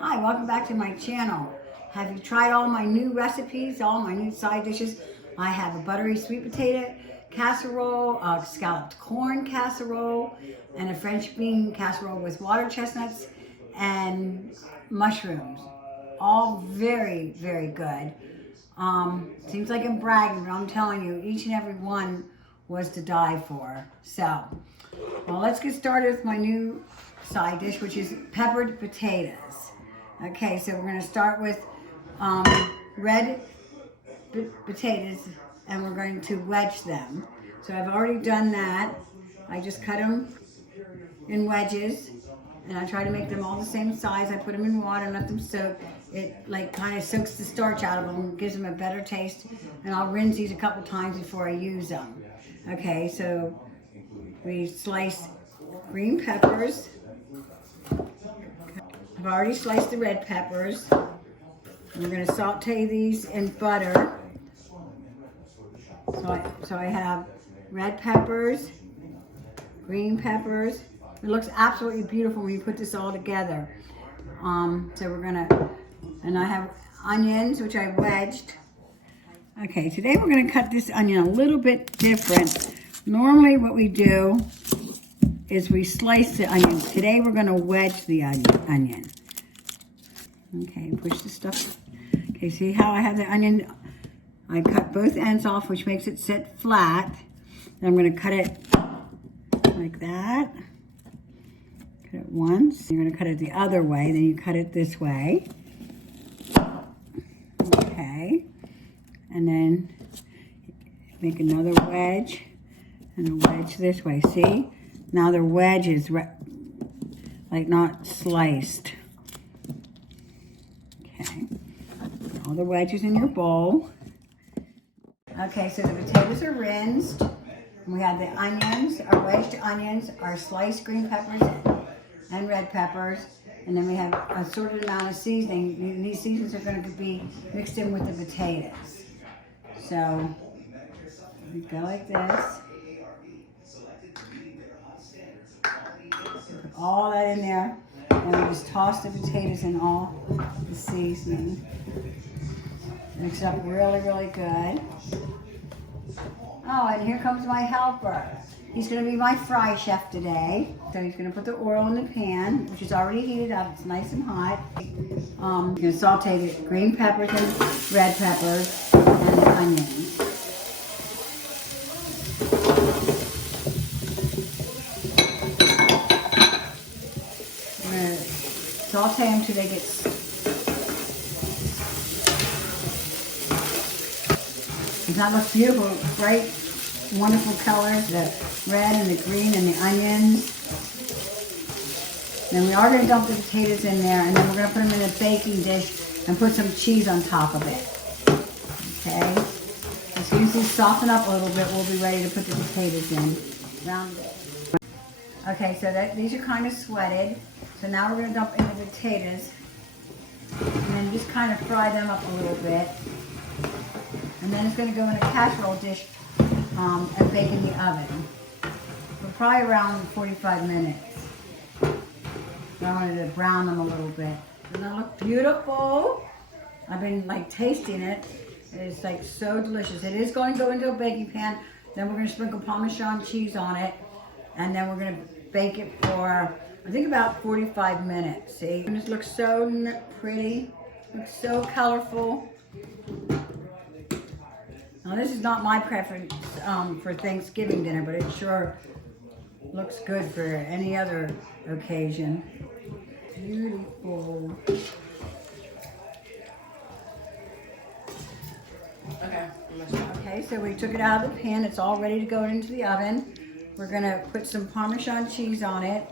Hi, welcome back to my channel. Have you tried all my new recipes, all my new side dishes? I have a buttery sweet potato casserole, a scalloped corn casserole, and a French bean casserole with water chestnuts and mushrooms. All very, very good. Seems like I'm bragging, but I'm telling you, each and every one was to die for. So, well, let's get started with my new side dish, which is peppered potatoes. Okay, so we're going to start with red potatoes, and we're going to wedge them. So I've already done that. I just cut them in wedges, and I try to make them all the same size. I put them in water and let them soak. It like kind of soaks the starch out of them, gives them a better taste, and I'll rinse these a couple times before I use them. Okay, so we slice green peppers. I've already sliced the red peppers. We're going to saute these in butter. So I have red peppers, green peppers. It looks absolutely beautiful when you put this all together. So we're going to, and I have onions, which I wedged. Okay, today we're going to cut this onion a little bit different. Normally what we do is we slice the onion. Today we're going to wedge the onion. Okay, push the stuff. Okay, see how I have the onion? I cut both ends off, which makes it sit flat. Then I'm going to cut it like that. Cut it once. You're going to cut it the other way. Then you cut it this way. Okay. And then make another wedge and a wedge this way. See? Now they're wedges, like not sliced. Okay. Put all the wedges in your bowl. Okay, so the potatoes are rinsed. We have the onions, our wedged onions, our sliced green peppers and red peppers. And then we have a assorted amount of seasoning. These seasonings are going to be mixed in with the potatoes. So we go like this. Put all that in there, and we just toss the potatoes in all the seasoning. Mix it up really, really good. Oh, and here comes my helper. He's going to be my fry chef today. So he's going to put the oil in the pan, which is already heated up. It's nice and hot. You're going to saute the green peppers and red peppers and the onions. Saute them till they get. Does that look beautiful? Bright, wonderful colors, the red and the green and the onions. Then we are going to dump the potatoes in there, and then we're going to put them in a baking dish and put some cheese on top of it. Okay? As soon as these soften up a little bit, we'll be ready to put the potatoes in. Round it. Okay, so these are kind of sweated. So now we're going to dump in the potatoes and then just kind of fry them up a little bit. And then it's going to go in a casserole dish and bake in the oven for probably around 45 minutes. I wanted to brown them a little bit. Doesn't that look beautiful? I've been like tasting it. It's like so delicious. It is going to go into a baking pan. Then we're going to sprinkle Parmesan cheese on it. And then we're going to bake it for, I think, about 45 minutes. See? And this looks so pretty. Looks so colorful. Now this is not my preference for Thanksgiving dinner, but it sure looks good for any other occasion. Beautiful. Okay, so we took it out of the pan. It's all ready to go into the oven. We're going to put some Parmesan cheese on it.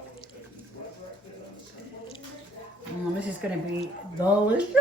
This is going to be delicious.